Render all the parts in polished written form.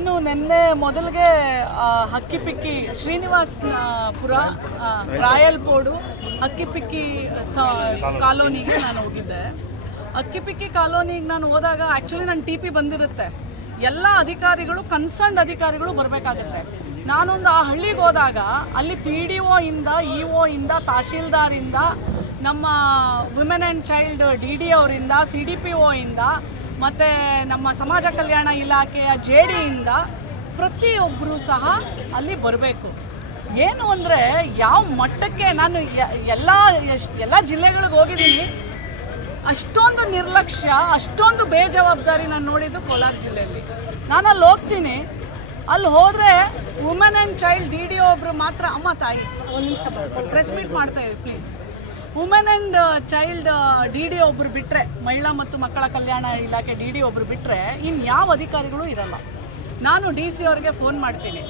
ನಾನು ನಿನ್ನೆ ಮೊದಲಿಗೆ ಹಕ್ಕಿಪಿಕ್ಕಿ ಶ್ರೀನಿವಾಸಪುರ ರಾಯಲ್ಪೋಡು ಹಕ್ಕಿಪಿಕ್ಕಿ ಕಾಲೋನಿಗೆ ನಾನು ಹೋಗಿದ್ದೆ. ಹಕ್ಕಿಪಿಕ್ಕಿ ಕಾಲೋನಿಗೆ ನಾನು ಹೋದಾಗ ಆ್ಯಕ್ಚುಲಿ ನನ್ನ TP ಬಂದಿರುತ್ತೆ. ಎಲ್ಲ ಅಧಿಕಾರಿಗಳು ಕನ್ಸರ್ನ್ಡ್ ಅಧಿಕಾರಿಗಳು ಬರಬೇಕಾಗುತ್ತೆ. ನಾನೊಂದು ಆ ಹಳ್ಳಿಗೆ ಹೋದಾಗ ಅಲ್ಲಿ PDO ಇಂದ EO ಇಂದ ತಹಶೀಲ್ದಾರಿಂದ ನಮ್ಮ ವುಮೆನ್ ಆ್ಯಂಡ್ ಚೈಲ್ಡ್ DD ಅವರಿಂದ CDPO ಇಂದ ಮತ್ತು ನಮ್ಮ ಸಮಾಜ ಕಲ್ಯಾಣ ಇಲಾಖೆಯ JD ಇಂದ ಪ್ರತಿಯೊಬ್ಬರೂ ಸಹ ಅಲ್ಲಿ ಬರಬೇಕು. ಏನು ಅಂದರೆ ಯಾವ ಮಟ್ಟಕ್ಕೆ ನಾನು ಎಲ್ಲ ಜಿಲ್ಲೆಗಳಿಗೆ ಹೋಗಿದ್ದೀನಿ, ಅಷ್ಟೊಂದು ನಿರ್ಲಕ್ಷ್ಯ, ಅಷ್ಟೊಂದು ಬೇಜವಾಬ್ದಾರಿ ನಾನು ನೋಡಿದ್ದು ಕೋಲಾರ ಜಿಲ್ಲೆಯಲ್ಲಿ. ನಾನು ಅಲ್ಲಿ ಹೋಗ್ತೀನಿ, ಅಲ್ಲಿ ಹೋದರೆ ವುಮೆನ್ ಆ್ಯಂಡ್ ಚೈಲ್ಡ್ DD ಒಬ್ಬರು ಮಾತ್ರ, ಅಮ್ಮ ತಾಯಿ ಒಂದು ನಿಮಿಷ ಪ್ರೆಸ್ ಮೀಟ್ ಮಾಡ್ತಾಯಿದ್ವಿ please. Women and child DD ಒಬ್ಬರು ಬಿಟ್ಟರೆ, ಮಹಿಳಾ ಮತ್ತು ಮಕ್ಕಳ ಕಲ್ಯಾಣ ಇಲಾಖೆ DD ಒಬ್ಬರು ಬಿಟ್ಟರೆ ಇನ್ನು ಯಾವ ಅಧಿಕಾರಿಗಳು ಇರಲ್ಲ. ನಾನು DC ಅವ್ರಿಗೆ ಫೋನ್ ಮಾಡ್ತೀನಿ.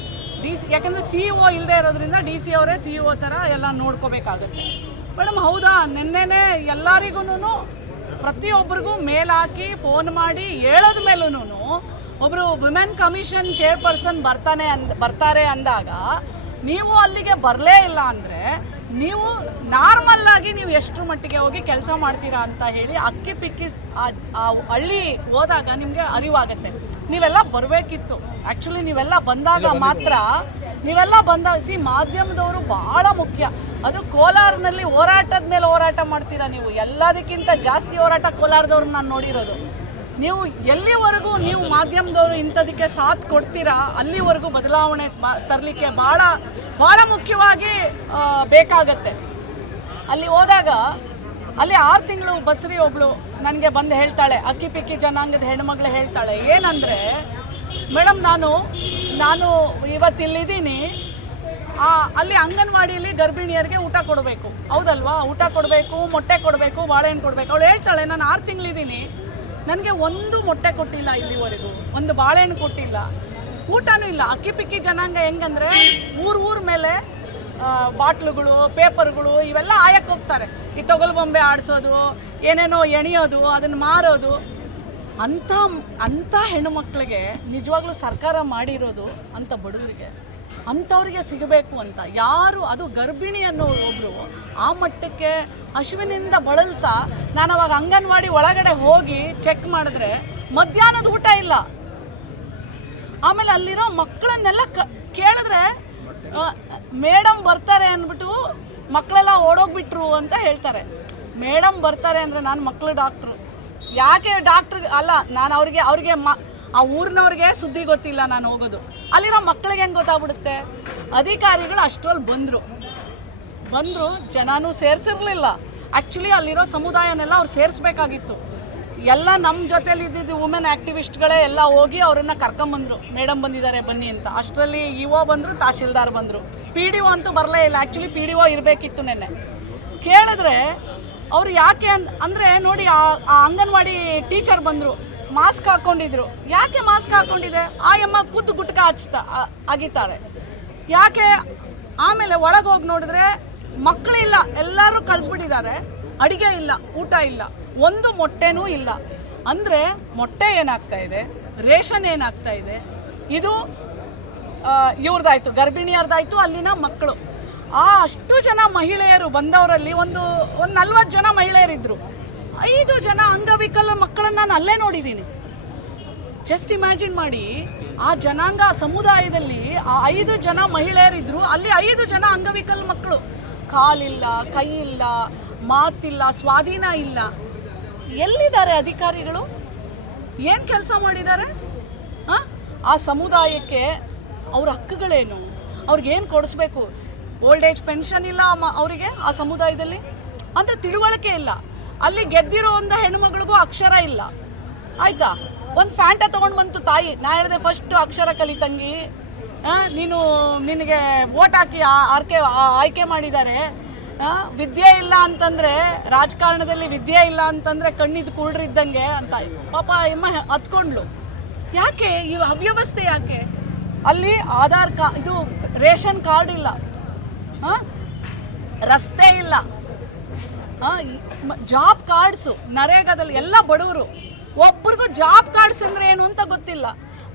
ಯಾಕಂದರೆ CEO ಇಲ್ಲದೆ ಇರೋದ್ರಿಂದ DC ಅವರೇ CEO ಥರ ಎಲ್ಲ ನೋಡ್ಕೋಬೇಕಾಗತ್ತೆ. ಮೇಡಮ್ ಹೌದಾ, ನೆನ್ನೆನೇ ಎಲ್ಲರಿಗೂ ಪ್ರತಿಯೊಬ್ಬರಿಗೂ ಮೇಲ್ ಹಾಕಿ ಫೋನ್ ಮಾಡಿ ಹೇಳೋದ ಮೇಲೂ ಒಬ್ಬರು ವುಮೆನ್ ಕಮಿಷನ್ ಚೇರ್ಪರ್ಸನ್ ಬರ್ತಾರೆ ಅಂದಾಗ ನೀವು ಅಲ್ಲಿಗೆ ಬರಲೇ ಇಲ್ಲ ಅಂದರೆ ನೀವು ನಾರ್ಮಲ್ಲಾಗಿ ನೀವು ಎಷ್ಟು ಮಟ್ಟಿಗೆ ಹೋಗಿ ಕೆಲಸ ಮಾಡ್ತೀರಾ ಅಂತ ಹೇಳಿ ಅಕ್ಕಿಪಿಕ್ಕಿ ಆ ಹಳ್ಳಿ ಹೋದಾಗ ನಿಮಗೆ ಅರಿವಾಗುತ್ತೆ. ನೀವೆಲ್ಲ ಬರಬೇಕಿತ್ತು. ಆ್ಯಕ್ಚುಲಿ ನೀವೆಲ್ಲ ಬಂದಾಗ ಮಾತ್ರ ಮಾಧ್ಯಮದವರು ಭಾಳ ಮುಖ್ಯ. ಅದು ಕೋಲಾರನಲ್ಲಿ ಹೋರಾಟದ ಮೇಲೆ ಹೋರಾಟ ಮಾಡ್ತೀರಾ ನೀವು. ಎಲ್ಲದಕ್ಕಿಂತ ಜಾಸ್ತಿ ಹೋರಾಟ ಕೋಲಾರದವ್ರನ್ನ ನಾನು ನೋಡಿರೋದು. ನೀವು ಎಲ್ಲಿವರೆಗೂ ನೀವು ಮಾಧ್ಯಮದವರು ಇಂಥದಕ್ಕೆ ಸಾಥ್ ಕೊಡ್ತೀರಾ ಅಲ್ಲಿವರೆಗೂ ಬದಲಾವಣೆ ತರಲಿಕ್ಕೆ ಭಾಳ ಮುಖ್ಯವಾಗಿ ಬೇಕಾಗತ್ತೆ. ಅಲ್ಲಿ ಹೋದಾಗ ಅಲ್ಲಿ 6 ತಿಂಗಳು ಬಸ್ರಿ ಒಬ್ಳು ನನಗೆ ಬಂದು ಹೇಳ್ತಾಳೆ, ಅಕ್ಕಿಪಿಕ್ಕಿ ಜನಾಂಗದ ಹೆಣ್ಮಗಳು ಹೇಳ್ತಾಳೆ, ಏನಂದರೆ ಮೇಡಮ್ ನಾನು ಇವತ್ತಿಲ್ಲಿದ್ದೀನಿ, ಅಲ್ಲಿ ಅಂಗನವಾಡಿಯಲ್ಲಿ ಗರ್ಭಿಣಿಯರಿಗೆ ಊಟ ಕೊಡಬೇಕು, ಹೌದಲ್ವಾ, ಊಟ ಕೊಡಬೇಕು, ಮೊಟ್ಟೆ ಕೊಡಬೇಕು, ಬಾಳೆಹಣ್ಣು ಕೊಡಬೇಕು. ಅವಳು ಹೇಳ್ತಾಳೆ, ನಾನು 6 ತಿಂಗಳಿದ್ದೀನಿ, ನನಗೆ ಒಂದು ಮೊಟ್ಟೆ ಕೊಟ್ಟಿಲ್ಲ, ಇಲ್ಲಿವರೆಗೂ ಒಂದು ಬಾಳೆಹಣ್ಣು ಕೊಟ್ಟಿಲ್ಲ, ಊಟನೂ ಇಲ್ಲ. ಅಕ್ಕಿಪಿಕ್ಕಿ ಜನಾಂಗ ಹೆಂಗಂದರೆ ಊರ ಮೇಲೆ ಬಾಟ್ಲುಗಳು, ಪೇಪರ್ಗಳು ಇವೆಲ್ಲ ಆಯಕ್ಕೆ ಹೋಗ್ತಾರೆ. ಈ ತೊಗಲ್ಬೊಂಬೆ ಆಡಿಸೋದು, ಏನೇನೋ ಎಣಿಯೋದು, ಅದನ್ನು ಮಾರೋದು. ಅಂಥ ಹೆಣ್ಣುಮಕ್ಕಳಿಗೆ ನಿಜವಾಗ್ಲೂ ಸರ್ಕಾರ ಮಾಡಿರೋದು ಅಂಥ ಬಡವರಿಗೆ, ಅಂಥವ್ರಿಗೆ ಸಿಗಬೇಕು ಅಂತ. ಯಾರು ಅದು ಗರ್ಭಿಣಿ ಅನ್ನೋ ಒಬ್ಬರು ಆ ಮಟ್ಟಕ್ಕೆ ಹಸುವಿನಿಂದ ಬಳಲ್ತಾ, ನಾನು ಅವಾಗ ಅಂಗನವಾಡಿ ಒಳಗಡೆ ಹೋಗಿ ಚೆಕ್ ಮಾಡಿದ್ರೆ ಮಧ್ಯಾಹ್ನದ ಊಟ ಇಲ್ಲ. ಆಮೇಲೆ ಅಲ್ಲಿರೋ ಮಕ್ಕಳನ್ನೆಲ್ಲ ಕೇಳಿದ್ರೆ ಮೇಡಮ್ ಬರ್ತಾರೆ ಅಂದ್ಬಿಟ್ಟು ಮಕ್ಕಳೆಲ್ಲ ಓಡೋಗ್ಬಿಟ್ರು ಅಂತ ಹೇಳ್ತಾರೆ. ಮೇಡಮ್ ಬರ್ತಾರೆ ಅಂದರೆ ನಾನು ಮಕ್ಕಳು ಡಾಕ್ಟ್ರು, ಯಾಕೆ ಡಾಕ್ಟ್ರ್ ಅಲ್ಲ, ನಾನು ಅವ್ರಿಗೆ ಆ ಊರಿನವ್ರಿಗೆ ಸುದ್ದಿ ಗೊತ್ತಿಲ್ಲ ನಾನು ಹೋಗೋದು. ಅಲ್ಲಿರೋ ಮಕ್ಕಳಿಗೆ ಹೆಂಗೆ ಗೊತ್ತಾಗ್ಬಿಡುತ್ತೆ? ಅಧಿಕಾರಿಗಳು ಅಷ್ಟರಲ್ಲಿ ಬಂದರು, ಜನನೂ ಸೇರಿಸಿರ್ಲಿಲ್ಲ. ಆ್ಯಕ್ಚುಲಿ ಅಲ್ಲಿರೋ ಸಮುದಾಯನೆಲ್ಲ ಅವ್ರು ಸೇರಿಸ್ಬೇಕಾಗಿತ್ತು. ಎಲ್ಲ ನಮ್ಮ ಜೊತೇಲಿ ಇದ್ದಿದ್ದು ವುಮೆನ್ ಆ್ಯಕ್ಟಿವಿಸ್ಟ್ಗಳೇ ಎಲ್ಲ ಹೋಗಿ ಅವರನ್ನು ಕರ್ಕೊಂಬಂದರು, ಮೇಡಮ್ ಬಂದಿದ್ದಾರೆ ಬನ್ನಿ ಅಂತ. ಅಷ್ಟರಲ್ಲಿ EO ಬಂದರು, ತಹಶೀಲ್ದಾರ್ ಬಂದರು, PDO ಅಂತೂ ಬರಲೇ ಇಲ್ಲ. Actually PDO ಇರಬೇಕಿತ್ತು. ನೆನ್ನೆ ಕೇಳಿದ್ರೆ ಅವರು ಯಾಕೆ ಅಂದರೆ ನೋಡಿ, ಆ ಅಂಗನವಾಡಿ ಟೀಚರ್ ಬಂದರು, ಮಾಸ್ಕ್ ಹಾಕ್ಕೊಂಡಿದ್ರು. ಯಾಕೆ ಮಾಸ್ಕ್ ಹಾಕ್ಕೊಂಡಿದೆ? ಆ ಅಮ್ಮ ಕೂತು ಗುಟ್ಕ ಅಗಿತಾಳೆ, ಯಾಕೆ? ಆಮೇಲೆ ಒಳಗೆ ಹೋಗಿ ನೋಡಿದ್ರೆ ಮಕ್ಕಳಿಲ್ಲ, ಎಲ್ಲರೂ ಕಳಿಸ್ಬಿಟ್ಟಿದ್ದಾರೆ, ಅಡುಗೆ ಇಲ್ಲ, ಊಟ ಇಲ್ಲ, ಒಂದು ಮೊಟ್ಟೆನೂ ಇಲ್ಲ. ಅಂದರೆ ಮೊಟ್ಟೆ ಏನಾಗ್ತಾ ಇದೆ, ರೇಷನ್ ಏನಾಗ್ತಾ ಇದೆ, ಇದು ಇವ್ರದ್ದಾಯ್ತು, ಗರ್ಭಿಣಿಯರ್ದಾಯ್ತು, ಅಲ್ಲಿನ ಮಕ್ಕಳು. ಅಷ್ಟು ಜನ ಮಹಿಳೆಯರು ಬಂದವರಲ್ಲಿ ಒಂದು 40 ಜನ ಮಹಿಳೆಯರಿದ್ದರು. 5 ಜನ ಅಂಗವಿಕಲ ಮಕ್ಕಳನ್ನು ನಾನು ಅಲ್ಲೇ ನೋಡಿದ್ದೀನಿ. ಜಸ್ಟ್ ಇಮ್ಯಾಜಿನ್ ಮಾಡಿ, ಆ ಜನಾಂಗ ಸಮುದಾಯದಲ್ಲಿ ಆ 5 ಜನ ಮಹಿಳೆಯರಿದ್ದರು, ಅಲ್ಲಿ 5 ಜನ ಅಂಗವಿಕಲ ಮಕ್ಕಳು. ಕಾಲಿಲ್ಲ, ಕೈ ಇಲ್ಲ, ಮಾತಿಲ್ಲ, ಸ್ವಾಧೀನ ಇಲ್ಲ. ಎಲ್ಲಿದ್ದಾರೆ ಅಧಿಕಾರಿಗಳು? ಏನು ಕೆಲಸ ಮಾಡಿದ್ದಾರೆ? ಆ ಸಮುದಾಯಕ್ಕೆ ಅವ್ರ ಹಕ್ಕುಗಳೇನು, ಅವ್ರಿಗೇನು ಕೊಡಿಸ್ಬೇಕು? ಓಲ್ಡ್ ಏಜ್ ಪೆನ್ಷನ್ ಇಲ್ಲ ಅವರಿಗೆ ಆ ಸಮುದಾಯದಲ್ಲಿ, ಅಂದರೆ ತಿಳುವಳಿಕೆ ಇಲ್ಲ. ಅಲ್ಲಿ ಗೆದ್ದಿರೋ ಒಂದು ಹೆಣ್ಮಗಳಿಗೂ ಅಕ್ಷರ ಇಲ್ಲ. ಆಯಿತಾ, ಒಂದು ಫ್ಯಾಂಟ ತೊಗೊಂಡು ಬಂತು ತಾಯಿ. ನಾ ಹೇಳಿದೆ ಫಸ್ಟ್ ಅಕ್ಷರ ಕಲಿತಂಗಿ, ನಿನಗೆ ವೋಟ್ ಹಾಕಿ ಆಯ್ಕೆ ಮಾಡಿದ್ದಾರೆ. ವಿದ್ಯೆ ಇಲ್ಲ ಅಂತಂದರೆ, ರಾಜಕಾರಣದಲ್ಲಿ ವಿದ್ಯೆ ಇಲ್ಲ ಅಂತಂದರೆ ಕಣ್ಣಿದ್ದು ಕುರುಡ್ರಿದ್ದಂಗೆ ಅಂತ ಪಾಪ ಎಮ್ಮ ಹತ್ಕೊಂಡ್ಲು. ಯಾಕೆ ಈ ಅವ್ಯವಸ್ಥೆ? ಯಾಕೆ ಅಲ್ಲಿ ಆಧಾರ್ ಇದು ರೇಷನ್ ಕಾರ್ಡ್ ಇಲ್ಲ, ರಸ್ತೆ ಇಲ್ಲ, ಜಾಬ್ ಕಾರ್ಡ್ಸು ನರೇಗಾದಲ್ಲಿ ಎಲ್ಲ ಬಡವರು, ಒಬ್ರಿಗೂ ಜಾಬ್ ಕಾರ್ಡ್ಸ್ ಅಂದರೆ ಏನು ಅಂತ ಗೊತ್ತಿಲ್ಲ.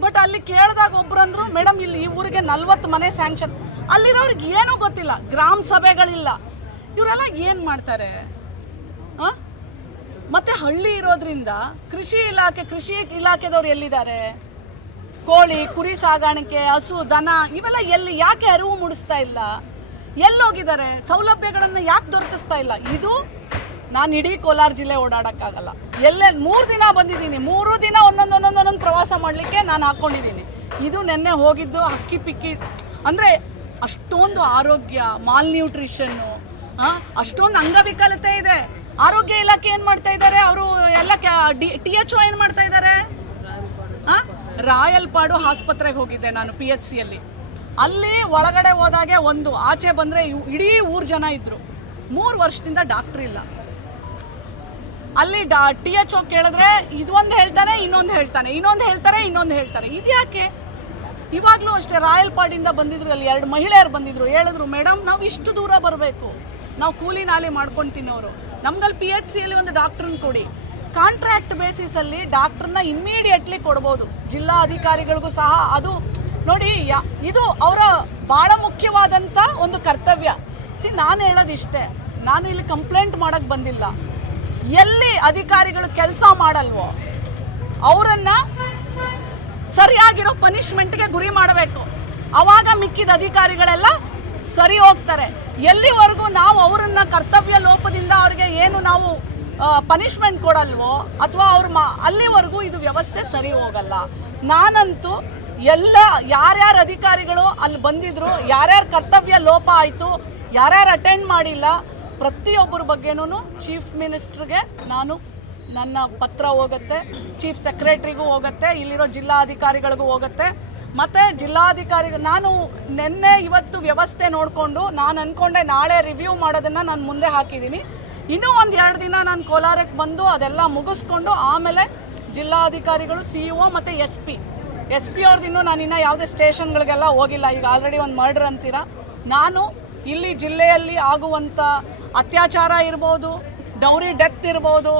ಬಟ್ ಅಲ್ಲಿ ಕೇಳಿದಾಗ ಒಬ್ರಂದ್ರು ಮೇಡಮ್ ಇಲ್ಲಿ ಈ ಊರಿಗೆ 40 ಮನೆ ಸ್ಯಾಂಕ್ಷನ್. ಅಲ್ಲಿರೋರಿಗೆ ಏನೂ ಗೊತ್ತಿಲ್ಲ, ಗ್ರಾಮ ಸಭೆಗಳಿಲ್ಲ. ಇವರೆಲ್ಲ ಏನು ಮಾಡ್ತಾರೆ? ಮತ್ತೆ ಹಳ್ಳಿ ಇರೋದ್ರಿಂದ ಕೃಷಿ ಇಲಾಖೆದವ್ರು ಎಲ್ಲಿದ್ದಾರೆ? ಕೋಳಿ ಕುರಿ ಸಾಗಾಣಿಕೆ, ಹಸು ದನ ಇವೆಲ್ಲ ಎಲ್ಲಿ, ಯಾಕೆ ಅರಿವು ಮೂಡಿಸ್ತಾ ಇಲ್ಲ? ಎಲ್ಲೋಗಿದ್ದಾರೆ? ಸೌಲಭ್ಯಗಳನ್ನು ಯಾಕೆ ದೊರಕಿಸ್ತಾ ಇಲ್ಲ? ಇದು ನಾನು ಇಡೀ ಕೋಲಾರ ಜಿಲ್ಲೆ ಓಡಾಡೋಕ್ಕಾಗಲ್ಲ. 3 ದಿನ ಬಂದಿದ್ದೀನಿ, 3 ದಿನ ಒಂದೊಂದು ಪ್ರವಾಸ ಮಾಡಲಿಕ್ಕೆ ನಾನು ಹಾಕ್ಕೊಂಡಿದ್ದೀನಿ. ಇದು ನೆನ್ನೆ ಹೋಗಿದ್ದು ಅಕ್ಕಿ ಪಿಕ್ಕಿ ಅಂದರೆ ಅಷ್ಟೊಂದು ಆರೋಗ್ಯ, ಮಾಲ್ ನ್ಯೂಟ್ರಿಷನ್ನು, ಅಷ್ಟೊಂದು ಅಂಗವಿಕಲತೆ ಇದೆ. ಆರೋಗ್ಯ ಇಲಾಖೆ ಏನು ಮಾಡ್ತಾ ಇದ್ದಾರೆ? ಅವರು ಎಲ್ಲ THO ಏನು ಮಾಡ್ತಾ ಇದ್ದಾರೆ? ರಾಯಲ್ಪಾಡು ಆಸ್ಪತ್ರೆಗೆ ಹೋಗಿದ್ದೆ ನಾನು, PHCಯಲ್ಲಿ. ಅಲ್ಲಿ ಒಳಗಡೆ ಹೋದಾಗೆ ಒಂದು, ಆಚೆ ಬಂದರೆ ಇಡೀ ಊರು ಜನ ಇದ್ದರು. 3 ವರ್ಷದಿಂದ ಡಾಕ್ಟ್ರ್ ಇಲ್ಲ. ಅಲ್ಲಿ THO ಕೇಳಿದ್ರೆ ಇದೊಂದು ಹೇಳ್ತಾನೆ, ಇನ್ನೊಂದು ಹೇಳ್ತಾನೆ, ಇನ್ನೊಂದು ಹೇಳ್ತಾರೆ. ಇದ್ಯಾಕೆ? ಇವಾಗಲೂ ಅಷ್ಟೇ ರಾಯಲ್ಪಾಡಿಂದ ಬಂದಿದ್ರು, ಅಲ್ಲಿ 2 ಮಹಿಳೆಯರು ಬಂದಿದ್ರು. ಹೇಳಿದ್ರು ಮೇಡಮ್ ನಾವು ಇಷ್ಟು ದೂರ ಬರಬೇಕು, ನಾವು ಕೂಲಿ ನಾಲಿ ಮಾಡ್ಕೊಂಡು ತಿನ್ನೋರು, ನಮ್ಗಲ್ಲಿ PHCಯಲ್ಲಿ ಒಂದು ಡಾಕ್ಟ್ರನ್ನ ಕೊಡಿ. ಕಾಂಟ್ರಾಕ್ಟ್ ಬೇಸಿಸಲ್ಲಿ ಡಾಕ್ಟ್ರನ್ನ ಇಮ್ಮಿಡಿಯೇಟ್ಲಿ ಕೊಡ್ಬೋದು. ಜಿಲ್ಲಾ ಅಧಿಕಾರಿಗಳಿಗೂ ಸಹ ಅದು ನೋಡಿ, ಇದು ಅವರ ಭಾಳ ಮುಖ್ಯವಾದಂಥ ಒಂದು ಕರ್ತವ್ಯ. ನಾನು ಹೇಳೋದಿಷ್ಟೇ, ನಾನು ಇಲ್ಲಿ ಕಂಪ್ಲೇಂಟ್ ಮಾಡೋಕ್ಕೆ ಬಂದಿಲ್ಲ. ಎಲ್ಲಿ ಅಧಿಕಾರಿಗಳು ಕೆಲಸ ಮಾಡಲ್ವೋ ಅವರನ್ನು ಸರಿಯಾಗಿರೋ ಪನಿಷ್ಮೆಂಟ್ಗೆ ಗುರಿ ಮಾಡಬೇಕು. ಆವಾಗ ಮಿಕ್ಕಿದ ಅಧಿಕಾರಿಗಳೆಲ್ಲ ಸರಿ ಹೋಗ್ತಾರೆ. ಎಲ್ಲಿವರೆಗೂ ನಾವು ಅವರನ್ನು ಕರ್ತವ್ಯ ಲೋಪದಿಂದ ಅವ್ರಿಗೆ ಏನು ನಾವು ಪನಿಷ್ಮೆಂಟ್ ಕೊಡಲ್ವೋ ಅಥವಾ ಅಲ್ಲಿವರೆಗೂ ಇದು ವ್ಯವಸ್ಥೆ ಸರಿ ಹೋಗಲ್ಲ. ನಾನಂತೂ ಯಾರ್ಯಾರು ಅಧಿಕಾರಿಗಳು ಅಲ್ಲಿ ಬಂದಿದ್ರು, ಯಾರ್ಯಾರು ಕರ್ತವ್ಯ ಲೋಪ ಆಯಿತು, ಯಾರ್ಯಾರು ಅಟೆಂಡ್ ಮಾಡಿಲ್ಲ, ಪ್ರತಿಯೊಬ್ಬರ ಬಗ್ಗೆನೂ ಚೀಫ್ ಮಿನಿಸ್ಟ್ರಿಗೆ ನನ್ನ ಪತ್ರ ಹೋಗುತ್ತೆ, ಚೀಫ್ ಸೆಕ್ರೆಟ್ರಿಗೂ ಹೋಗುತ್ತೆ, ಇಲ್ಲಿರೋ ಜಿಲ್ಲಾಧಿಕಾರಿಗಳಿಗೂ ಹೋಗುತ್ತೆ. ಮತ್ತು ಜಿಲ್ಲಾಧಿಕಾರಿಗಳು ನಾನು ಇವತ್ತು ವ್ಯವಸ್ಥೆ ನೋಡಿಕೊಂಡು ನಾನು ಅಂದ್ಕೊಂಡೆ ನಾಳೆ ರಿವ್ಯೂ ಮಾಡೋದನ್ನು ನಾನು ಮುಂದೆ ಹಾಕಿದ್ದೀನಿ. ಇನ್ನೂ 1-2 ದಿನ ನಾನು ಕೋಲಾರಕ್ಕೆ ಬಂದು ಅದೆಲ್ಲ ಮುಗಿಸ್ಕೊಂಡು ಆಮೇಲೆ ಜಿಲ್ಲಾಧಿಕಾರಿಗಳು, CEO ಮತ್ತು SP ಅವ್ರದ್ದು ನಾನು ಇನ್ನೂ ಯಾವುದೇ ಸ್ಟೇಷನ್ಗಳಿಗೆಲ್ಲ ಹೋಗಿಲ್ಲ. ಈಗ ಆಲ್ರೆಡಿ ಒಂದು ಮರ್ಡರ್ ಅಂತೀರ. ನಾನು ಇಲ್ಲಿ ಜಿಲ್ಲೆಯಲ್ಲಿ ಆಗುವಂಥ ಅತ್ಯಾಚಾರ ಇರ್ಬೋದು, ಡೌರಿ ಡೆತ್ ಇರ್ಬೋದು,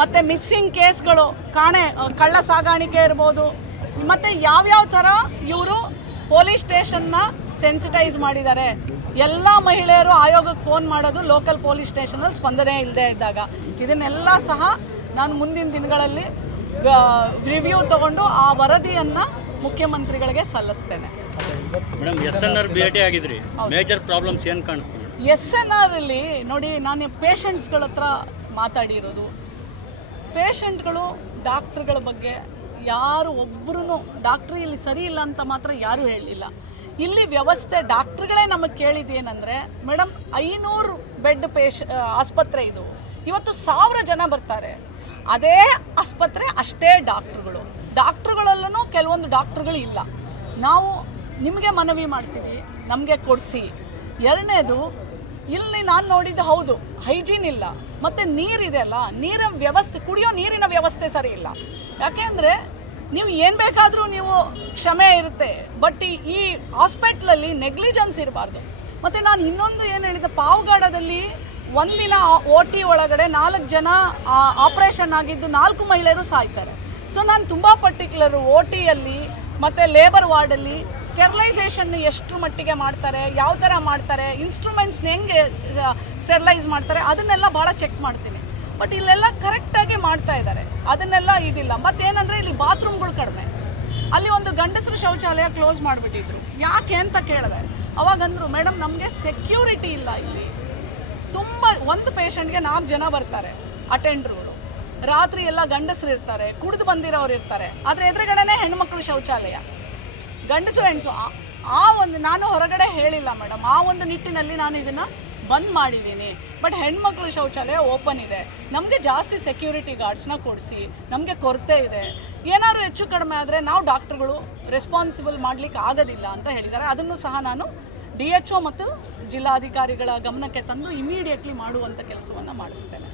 ಮತ್ತು ಮಿಸ್ಸಿಂಗ್ ಕೇಸ್ಗಳು, ಕಳ್ಳ ಸಾಗಾಣಿಕೆ ಇರ್ಬೋದು, ಮತ್ತು ಯಾವ್ಯಾವ ಥರ ಇವರು ಪೊಲೀಸ್ ಸ್ಟೇಷನ್ನ ಸೆನ್ಸಿಟೈಸ್ ಮಾಡಿದ್ದಾರೆ. ಎಲ್ಲ ಮಹಿಳೆಯರು ಆಯೋಗಕ್ಕೆ ಫೋನ್ ಮಾಡೋದು ಲೋಕಲ್ ಪೊಲೀಸ್ ಸ್ಟೇಷನಲ್ಲಿ ಸ್ಪಂದನೆ ಇಲ್ಲದೆ ಇದ್ದಾಗ. ಇದನ್ನೆಲ್ಲ ಸಹ ನಾನು ಮುಂದಿನ ದಿನಗಳಲ್ಲಿ ರಿವ್ಯೂ ತಗೊಂಡು ಆ ವರದಿಯನ್ನು ಮುಖ್ಯಮಂತ್ರಿಗಳಿಗೆ ಸಲ್ಲಿಸ್ತೇನೆ. SNR ಅಲ್ಲಿ ನೋಡಿ, ನಾನು ಪೇಷಂಟ್ಸ್ಗಳ ಹತ್ರ ಮಾತಾಡಿರೋದು, ಪೇಷಂಟ್ಗಳು ಡಾಕ್ಟ್ರುಗಳ ಬಗ್ಗೆ ಯಾರು ಒಬ್ಬರೂ ಡಾಕ್ಟ್ರು ಇಲ್ಲಿ ಸರಿ ಇಲ್ಲ ಅಂತ ಮಾತ್ರ ಯಾರೂ ಹೇಳಿಲ್ಲ. ಇಲ್ಲಿ ವ್ಯವಸ್ಥೆ ಡಾಕ್ಟ್ರುಗಳೇ ನಮಗೆ ಕೇಳಿದ್ದೇನೆಂದರೆ, ಮೇಡಮ್ 500 ಬೆಡ್ ಆಸ್ಪತ್ರೆ ಇದು, ಇವತ್ತು 1000 ಜನ ಬರ್ತಾರೆ. ಅದೇ ಆಸ್ಪತ್ರೆ ಅಷ್ಟೇ ಡಾಕ್ಟ್ರುಗಳಲ್ಲೂ ಕೆಲವೊಂದು ಡಾಕ್ಟ್ರುಗಳು ಇಲ್ಲ. ನಾವು ನಿಮಗೆ ಮನವಿ ಮಾಡ್ತೀವಿ, ನಮಗೆ ಕೊಡಿಸಿ. ಎರಡನೇದು, ಇಲ್ಲಿ ನಾನು ನೋಡಿದ್ದು ಹೌದು ಹೈಜೀನ್ ಇಲ್ಲ, ಮತ್ತು ನೀರಿದೆ ಅಲ್ಲ, ನೀರಿನ ವ್ಯವಸ್ಥೆ, ಕುಡಿಯೋ ನೀರಿನ ವ್ಯವಸ್ಥೆ ಸರಿ ಇಲ್ಲ. ಯಾಕೆಂದರೆ ನೀವು ಏನು ಬೇಕಾದರೂ ನೀವು ಕ್ಷಮೆ ಇರುತ್ತೆ, ಬಟ್ ಈ ಹಾಸ್ಪಿಟ್ಲಲ್ಲಿ ನೆಗ್ಲಿಜೆನ್ಸ್ ಇರಬಾರ್ದು. ಮತ್ತು ನಾನು ಇನ್ನೊಂದು ಏನು ಹೇಳಿದೆ, ಪಾವಗಡದಲ್ಲಿ ಒಂದಿನ OT ಒಳಗಡೆ 4 ಜನ ಆಪ್ರೇಷನ್ ಆಗಿದ್ದು 4 ಮಹಿಳೆಯರು ಸಾಯ್ತಾರೆ. ಸೊ ನಾನು ತುಂಬ ಪರ್ಟಿಕ್ಯುಲರು OTಯಲ್ಲಿ ಮತ್ತು ಲೇಬರ್ ವಾರ್ಡಲ್ಲಿ ಸ್ಟೆರ್ಲೈಸೇಷನ್ ಎಷ್ಟು ಮಟ್ಟಿಗೆ ಮಾಡ್ತಾರೆ, ಯಾವ ಥರ ಮಾಡ್ತಾರೆ, ಇನ್ಸ್ಟ್ರೂಮೆಂಟ್ಸ್ನ ಹೆಂಗೆ ಸ್ಟೆರ್ಲೈಸ್ ಮಾಡ್ತಾರೆ, ಅದನ್ನೆಲ್ಲ ಭಾಳ ಚೆಕ್ ಮಾಡ್ತೀನಿ. ಬಟ್ ಇಲ್ಲೆಲ್ಲ ಕರೆಕ್ಟಾಗಿ ಮಾಡ್ತಾ ಇದ್ದಾರೆ, ಅದನ್ನೆಲ್ಲ ಇದಿಲ್ಲ. ಮತ್ತೇನಂದರೆ ಇಲ್ಲಿ ಬಾತ್ರೂಮ್ಗಳು ಕಡಿಮೆ. ಅಲ್ಲಿ ಒಂದು ಗಂಡಸರು ಶೌಚಾಲಯ ಕ್ಲೋಸ್ ಮಾಡಿಬಿಟ್ಟಿದ್ರು. ಯಾಕೆ ಅಂತ ಕೇಳಿದೆ. ಅವಾಗಂದರು ಮೇಡಮ್ ನಮಗೆ ಸೆಕ್ಯೂರಿಟಿ ಇಲ್ಲ ಇಲ್ಲಿ. ತುಂಬ ಒಂದು ಪೇಷಂಟ್ಗೆ 4 ಜನ ಬರ್ತಾರೆ ಅಟೆಂಡ್ರುಗಳು. ರಾತ್ರಿ ಎಲ್ಲ ಗಂಡಸರು ಇರ್ತಾರೆ, ಕುಡಿದು ಬಂದಿರೋರು ಇರ್ತಾರೆ. ಆದರೆ ಎದುರುಗಡೆನೇ ಹೆಣ್ಮಕ್ಳು ಶೌಚಾಲಯ, ಗಂಡಸು ಹೆಣ್ಸು. ನಾನು ಹೊರಗಡೆ ಹೇಳಿಲ್ಲ ಮೇಡಮ್, ಆ ಒಂದು ನಿಟ್ಟಿನಲ್ಲಿ ನಾನು ಇದನ್ನು ಬಂದ್ ಮಾಡಿದ್ದೀನಿ. ಬಟ್ ಹೆಣ್ಮಕ್ಳು ಶೌಚಾಲಯ ಓಪನ್ ಇದೆ. ನಮಗೆ ಜಾಸ್ತಿ ಸೆಕ್ಯೂರಿಟಿ ಗಾರ್ಡ್ಸ್ನ ಕೊಡಿಸಿ, ನಮಗೆ ಕೊರತೆ ಇದೆ. ಏನಾದ್ರು ಹೆಚ್ಚು ಕಡಿಮೆ ಆದರೆ ನಾವು ಡಾಕ್ಟ್ರುಗಳು ರೆಸ್ಪಾನ್ಸಿಬಲ್ ಮಾಡಲಿಕ್ಕೆ ಆಗೋದಿಲ್ಲ ಅಂತ ಹೇಳಿದ್ದಾರೆ. ಅದನ್ನು ಸಹ ನಾನು DHO ಮತ್ತು ಜಿಲ್ಲಾಧಿಕಾರಿಗಳ ಗಮನಕ್ಕೆ ತಂದು ಇಮಿಡಿಯೇಟ್ಲಿ ಮಾಡುವಂಥ ಕೆಲಸವನ್ನು ಮಾಡಿಸ್ತೇನೆ.